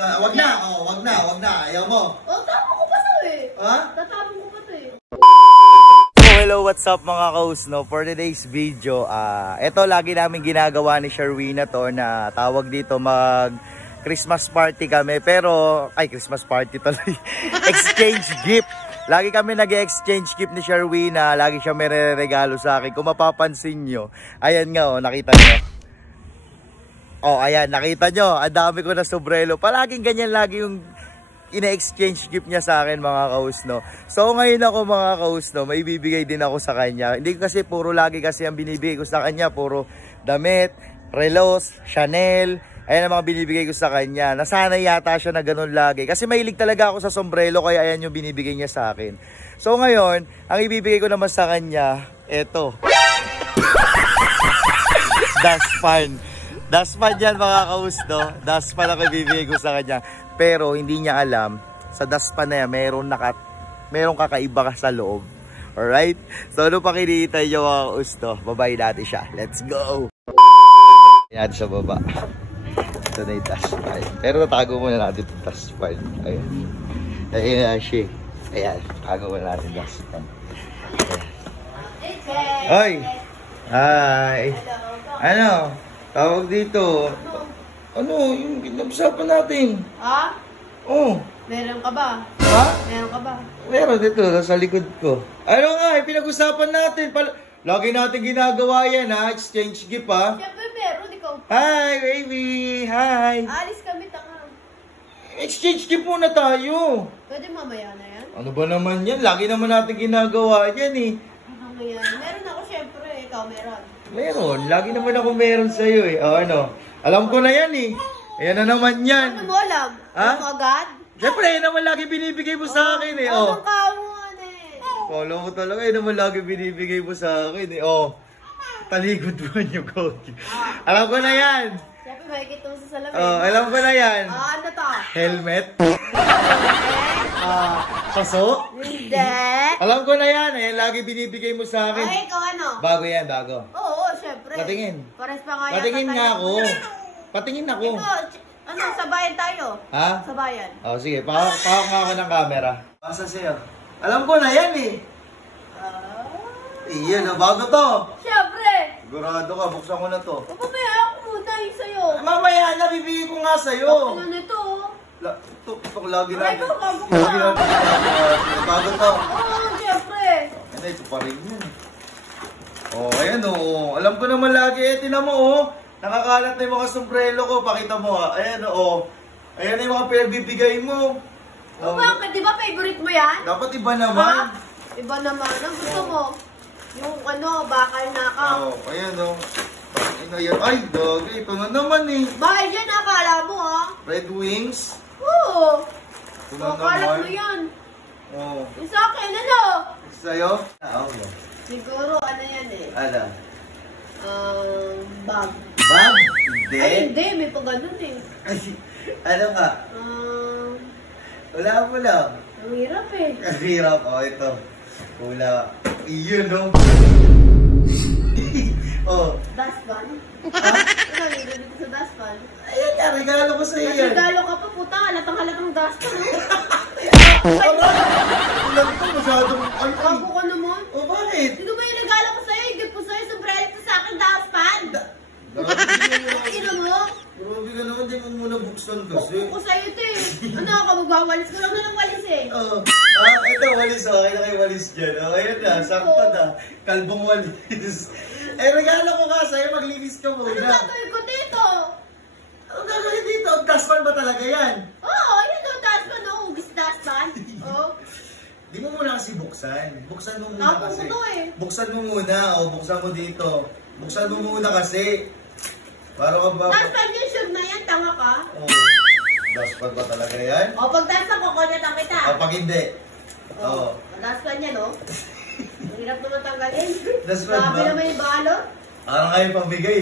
Wag na, wag na. Ayaw mo. Tama ko pa to eh. Ha? Tatapon ko pa to eh. So hello, what's up mga kaus, no? For today's video, ito lagi namin ginagawa ni Sherwina to na tawag dito mag Christmas party kami. Pero, Christmas party tuloy. Exchange gift. Lagi kami nag-exchange gift ni Sherwina. Lagi siya may regalo sa akin. Kung mapapansin nyo, ayan nga nakita nyo. Ayan, nakita nyo. Ang dami ko na sombrero. Palaging ganyan lagi yung ina-exchange gift niya sa akin mga kaus, no. So ngayon ako mga kaus, no, may bibigay din ako sa kanya. Hindi kasi puro lagi kasi ang binibigay ko sa kanya, puro damit, relos, Chanel. Ayan ang mga binibigay ko sa kanya. Nasanay yata siya na ganun lagi. Kasi mahilig talaga ako sa sombrero, kaya ayan yung binibigay niya sa akin. So ngayon, ang ibibigay ko naman sa kanya, eto. Dustpan. Dustpan yan mga kaus, no. Dustpan ang ibibigay ko sa kanya. Pero hindi niya alam, sa dustpan na yan, merong kakaiba ka sa loob. Alright? So ano pa kinihintay niyo mga kaus, no? Babayin natin siya. Let's go! Ayan sa baba. Ito na yung dustpan. Pero tago muna natin yung dustpan. Ayan. Ayan na siya. Ayan. Tago muna natin yung dustpan. Hoy! Hi! Ano? Tawag dito. Ano? Yung pinag-usapan natin. Ha? Oh. Meron ka ba? Ha? Meron ka ba? Meron dito. Nasa likod ko. Ano nga? Pinag-usapan natin. Lagi natin ginagawa yan ha. Exchange gift ha. Siyempre meron. Ikaw. Hi baby. Hi. Alis kami tanga. Exchange gift muna tayo. Pwede mamaya na yan? Ano ba naman yan? Lagi naman natin ginagawa yan eh. Mamaya. Meron ako siyempre. Ikaw meron. Meron. Lagi naman ako meron sa'yo eh. Ano? Alam ko na yan eh. Ayan na naman yan. Ano mo alam? Ha? Ano mo agad? Siyempre, yan naman lagi binibigay mo sa akin eh. Anong kawan eh? Kala ko talaga, yan naman lagi binibigay mo sa akin eh. Taligod mo yung coach. Alam ko na yan. Siyempre, makikita mo sa salamin. Alam ko na yan. Ano to? Helmet. Paso. Hindi. Alam ko na yan. Ayan, lagi binibigay mo sa akin. Ay, ikaw ano? Bago yan, bago. Oo, siyempre. Patingin. Pares pa nga yata Patingin nga tayo. ako. Patingin ako. Ano, sa bayan tayo? Ha? Sa bayan. Sige, pahawak nga ako ng camera. Pasa sa'yo. Alam ko na yan eh. Iyan, bago to. Siyempre. Sigurado ka, buksan ko na to. Mamaya ako muna yung sa'yo. Mamaya na, bibigay ko nga sa'yo. Ano nito? Ito lagi Ay, natin. ikaw, bago ka. Lagi natin. Bago to. Oo, siyempre. Ano, ito pa rin yun. Ayan alam ko naman lagi. Tinan mo nakakalat na yung mga sombrero ko. Pakita mo Ayan Ayan na yung mga pinagbibigay mo. Bakit? Di ba favorite mo yan? Dapat iba naman. Iba naman. Ang gusto mo? Yung bakal nakaw. Ayan Ayan. Ay, doggy. Ito na naman eh. Bahay dyan, akala mo Red Wings. Oo. Ito na Akalat mo naman. yan. Oo. Yung sa akin, ano? Sa'yo? Oo. Siguro, ano yan eh? Ano? Bag. Bag? Hindi. Ay, hindi. May pa ganun eh. Ano ka? Wala mo lang. Ang hirap eh. Ang hirap. Ito. Wala. Iyon Dustpan? Ano nandito dito sa dustpan? Ayan nga, regalo ko sa'yo yan. Regalo ka pa, puta. Halatang dustpan. Alam ko, masyadong... Kapo ka naman. Bakit? Sino ba yung regalo ko sa'yo? Hindi po sa'yo, sombrero sa akin, dustpan. Ino mo? Grabe ka naman, di mo muna buksan kasi. Buksan ko sa'yo ito eh. Ano ako, magwawalis ko lang na ng walis eh. Ito, walis. Okay na kayo walis dyan. Ayan na, sakto na. Kalbong walis. Regalo ko ka sa'yo, maglinis ka muna. Ano gagawin ko dito? Ano gagawin dito? Ang dustpan ba talaga yan? Oo, yun ang dustpan. Hugis dustpan. Di mo muna kasi buksan. Buksan mo muna kasi. Napo ko eh. Buksan mo muna. Buksan mo dito. Buksan mo muna kasi. Para ka ba? Dustpan yung sure na yan, tanga ka. Dustpan ba talaga yan? Pag dustpan ko, kunyatan kita. Pag hindi. Dustpan yan, Ang hirap naman tanggalin. Dustpan ba? Grabe naman yung balot. Parang kayo pambigay.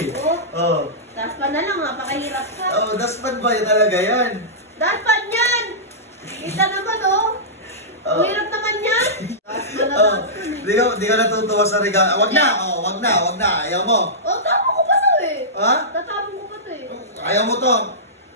Dustpan na lang, napakahirap ka. Dustpan ba yun talaga yan? Dustpan yan! Kita naman, Ang hirap naman yan. Dustpan na dustpan Di ka natutuwa sa regalo. Wag na. Ayaw mo. Tama ko pa to eh. Ha? Tatapon ko pa to eh. Ayaw mo to.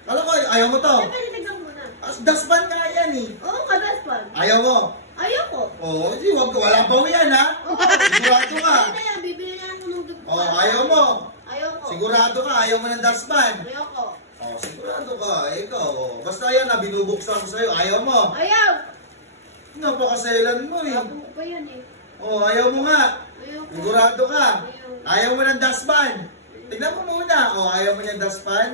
Alam ko, ayaw mo to. Siyempre, tinignan Daspan nga yan eh. Oo, kadaspan. Ayaw mo? Ayoko. Oo, hindi, wala pa yan ha. Oo. Sigurado ka. Ayun na yan, bibili na ako ng dugtong. Oo, ayaw mo. Ayoko. Sigurado ka, ayaw mo ng daspan. Ayoko. Oo, sigurado ka. Ikaw, basta yan na, binubuksan ko sa'yo. Ayaw mo. Ayaw. Napakaselan mo eh. Ako pa yan eh. Oo, ayaw mo nga. Ayoko. Sigurado ka. Ayaw. Ayaw mo ng daspan. Tignan mo muna. Oo, ayaw mo ng daspan.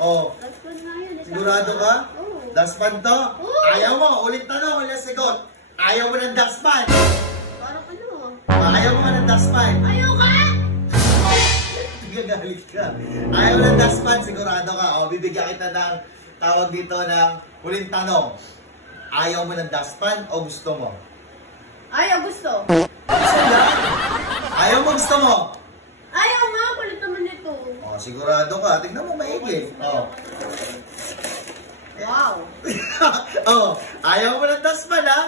Oo. Daspan na yan. Sigurado ka? Oo. Daspan to? Oo. Ayaw mo. Ulit tanong, ulit sigot. Ayaw mo ng daspan. Parang ano? Ayaw mo nga ng daspan. Ayaw ka! Gagalit ka. Ayaw mo ng daspan, sigurado ka. O, bibigyan kita ng tawag dito ng huling tanong. Ayaw mo ng daspan o gusto mo? Ayaw, gusto. Gusto lang. Ayaw mo, gusto mo? Ayaw nga, kulit naman ito. O, sigurado ka. Tignan mo maigi. O. Wow. O, ayaw mo ng daspan, ha?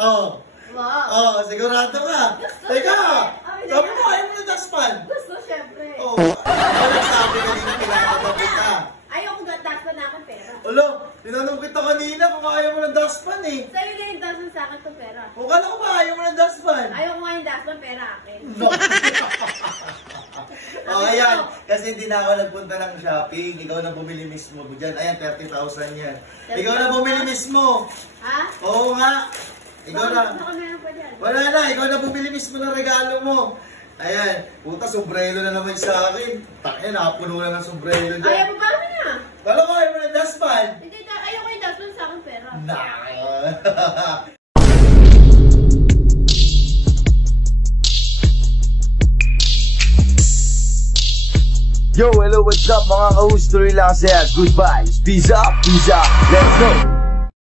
O. Wow. O, sigurado ka. Gusto. Teka, Ay, sabi mo ayaw mo ng daspan. Gusto, syempre. O, ano nagsabi kanina pinakatabi kita? Ayaw ko daspan na akin pera. Ulo, tinanong kita kanina kung ayaw mo ng daspan eh. Sa'yo na yung daspan sa akin to pera. Kung kala ko ba ayaw mo ng daspan? Ayaw ko nga yung daspan, pera akin. No. O, ayan. Kasi hindi na ako nagpunta ng shopping. Ikaw na bumili mismo dyan. Ayan, 30,000 yan. Ikaw na bumili mismo. Ha? Oo nga. Ikaw na. Baka meron pa dyan. Wala na. Ikaw na bumili mismo ng regalo mo. Ayan. Puta, sombrero na naman sa akin. Takya, nakapuno na ng sombrero Ayaw dyan. mo ba ako na? Kala ko ayaw mo ng daspan. Hindi, ayaw ko yung daspan sa akin pera. Nah. Yo, hello, what's up mga ka-host? Tuloy lang saya. Goodbye. Peace up, let's go.